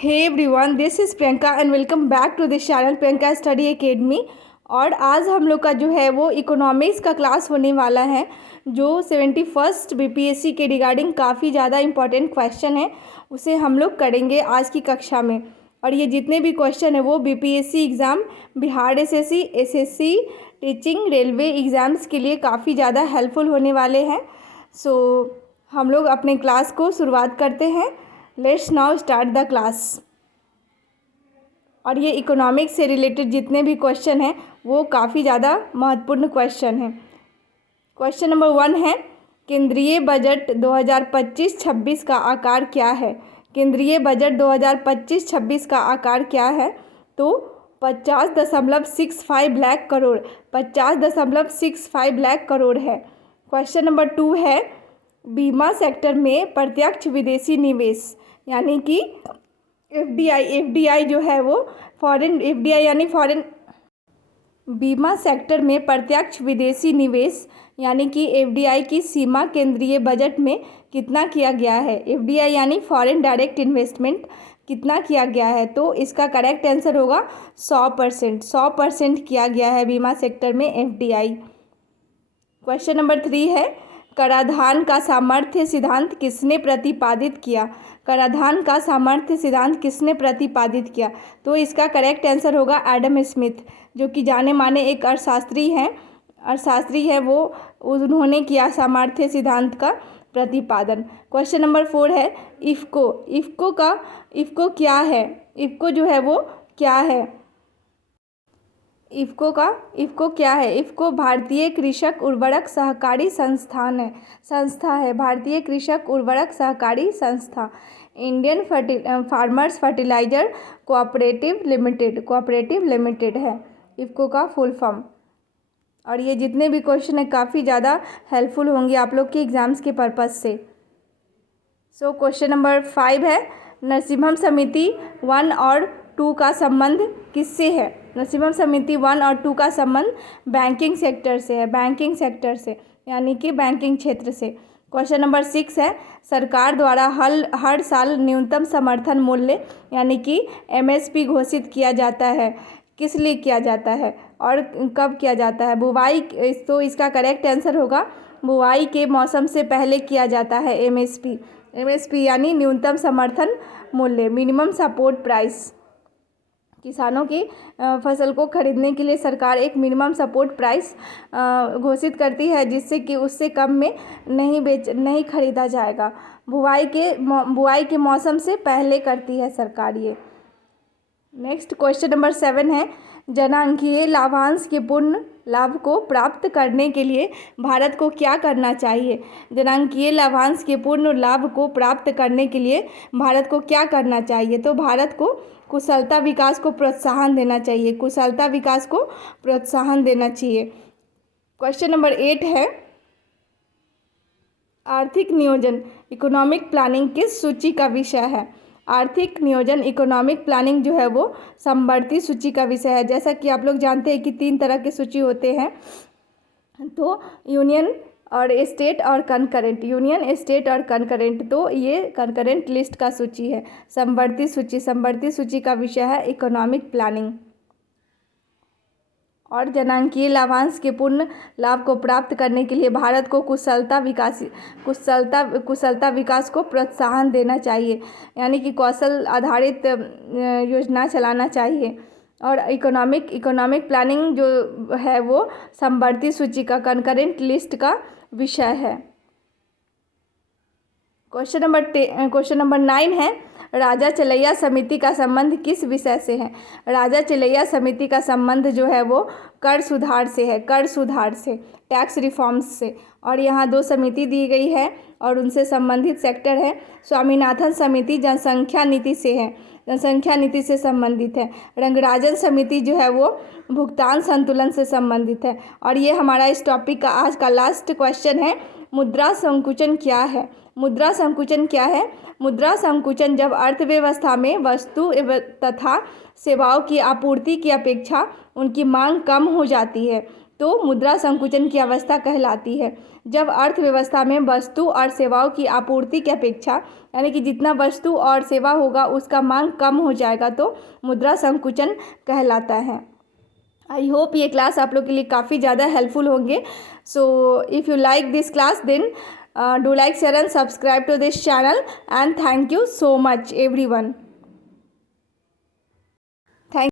Hey everyone, this is Priyanka and welcome back to this channel Priyanka study academy. और आज हम लोग का जो है वो इकोनॉमिक्स का क्लास होने वाला है, जो 71st बीपीएससी के रिगार्डिंग काफ़ी ज़्यादा इंपॉर्टेंट क्वेश्चन है, उसे हम लोग करेंगे आज की कक्षा में। और ये जितने भी क्वेश्चन है वो BPSC exam, Bihar SSC, SSC, teaching, railway exams के लिए काफ़ी ज़्यादा हेल्पफुल होने वाले हैं। सो हम लोग अपने क्लास को शुरुआत करते हैं। Let's now start the class. और ये इकोनॉमिक्स से रिलेटेड जितने भी क्वेश्चन हैं वो काफ़ी ज़्यादा महत्वपूर्ण क्वेश्चन हैं। क्वेश्चन नंबर 1 है, केंद्रीय बजट 2025-26 का आकार क्या है? केंद्रीय बजट 2025-26 का आकार क्या है? तो 50.65 लाख करोड़, 50.65 लाख करोड़ है। क्वेश्चन नंबर 2 है, बीमा सेक्टर में प्रत्यक्ष विदेशी निवेश यानी कि एफडीआई जो है वो फॉरेन एफडीआई यानी फॉरेन बीमा सेक्टर में प्रत्यक्ष विदेशी निवेश यानी कि एफडीआई की सीमा केंद्रीय बजट में कितना किया गया है? एफडीआई यानी फॉरेन डायरेक्ट इन्वेस्टमेंट कितना किया गया है? तो इसका करेक्ट आंसर होगा 100%। 100% किया गया है बीमा सेक्टर में एफडीआई। क्वेश्चन नंबर 3 है, कराधान का सामर्थ्य सिद्धांत किसने प्रतिपादित किया? कराधान का सामर्थ्य सिद्धांत किसने प्रतिपादित किया? तो इसका करेक्ट आंसर होगा एडम स्मिथ, जो कि जाने माने एक अर्थशास्त्री है वो उन्होंने किया सामर्थ्य सिद्धांत का प्रतिपादन। क्वेश्चन नंबर 4 है, इफ़को क्या है? इफ़को जो है वो क्या है? इफ़को क्या है? इफ़को भारतीय कृषक उर्वरक सहकारी संस्था है। भारतीय कृषक उर्वरक सहकारी संस्था, Indian farmers fertilizer cooperative limited है इफ़को का फुल फॉर्म। और ये जितने भी क्वेश्चन है काफ़ी ज़्यादा हेल्पफुल होंगे आप लोग के एग्ज़ाम्स के पर्पज़ से। सो क्वेश्चन नंबर 5 है, नरसिम्हम समिति 1 और 2 का संबंध किससे है? नरसिम्हम समिति 1 और 2 का संबंध बैंकिंग सेक्टर से है, बैंकिंग सेक्टर से यानी कि बैंकिंग क्षेत्र से। क्वेश्चन नंबर 6 है, सरकार द्वारा हर साल न्यूनतम समर्थन मूल्य यानी कि एमएसपी घोषित किया जाता है, किस लिए किया जाता है और कब किया जाता है? बुवाई, तो इसका करेक्ट आंसर होगा बुवाई के मौसम से पहले किया जाता है एमएसपी यानी न्यूनतम समर्थन मूल्य, मिनिमम सपोर्ट प्राइस। किसानों की फसल को खरीदने के लिए सरकार एक मिनिमम सपोर्ट प्राइस घोषित करती है, जिससे कि उससे कम में नहीं खरीदा जाएगा। बुआई के मौसम से पहले करती है सरकार ये। नेक्स्ट क्वेश्चन नंबर 7 है, जनांकीय लाभांश के पूर्ण लाभ को प्राप्त करने के लिए भारत को क्या करना चाहिए? जनांकीय लाभांश के पूर्ण लाभ को प्राप्त करने के लिए भारत को क्या करना चाहिए? तो भारत को कुशलता विकास को प्रोत्साहन देना चाहिए, कुशलता विकास को प्रोत्साहन देना चाहिए। क्वेश्चन नंबर 8 है, आर्थिक नियोजन इकोनॉमिक प्लानिंग किस सूची का विषय है? आर्थिक नियोजन इकोनॉमिक प्लानिंग जो है वो समवर्ती सूची का विषय है। जैसा कि आप लोग जानते हैं कि 3 तरह के सूची होते हैं, तो यूनियन और स्टेट और कनकरेंट, तो ये कनकरेंट लिस्ट का सूची है। समवर्ती सूची का विषय है इकोनॉमिक प्लानिंग। और जनांकीय लाभांश के पूर्ण लाभ को प्राप्त करने के लिए भारत को कुशलता विकास को प्रोत्साहन देना चाहिए, यानी कि कौशल आधारित योजना चलाना चाहिए। और इकोनॉमिक प्लानिंग जो है वो समवर्ती सूची का कनकरेंट लिस्ट का विषय है। क्वेश्चन नंबर 9 है, राजा चलैया समिति का संबंध किस विषय से है? राजा चलैया समिति का संबंध जो है वो कर सुधार से, टैक्स रिफॉर्म्स से। और यहाँ 2 समिति दी गई है और उनसे संबंधित सेक्टर है। स्वामीनाथन समिति जनसंख्या नीति से संबंधित है। रंगराजन समिति जो है वो भुगतान संतुलन से संबंधित है। और ये हमारा इस टॉपिक का आज का लास्ट क्वेश्चन है, मुद्रा संकुचन क्या है? मुद्रा संकुचन जब अर्थव्यवस्था में वस्तु तथा सेवाओं की आपूर्ति की अपेक्षा उनकी मांग कम हो जाती है, तो मुद्रा संकुचन की अवस्था कहलाती है। जब अर्थव्यवस्था में वस्तु और सेवाओं की आपूर्ति की अपेक्षा, यानी कि जितना वस्तु और सेवा होगा उसका मांग कम हो जाएगा, तो मुद्रा संकुचन कहलाता है। आई होप ये क्लास आप लोग के लिए काफ़ी ज़्यादा हेल्पफुल होंगे। So if you like this class then do like, share and subscribe to this channel, and thank you so much everyone.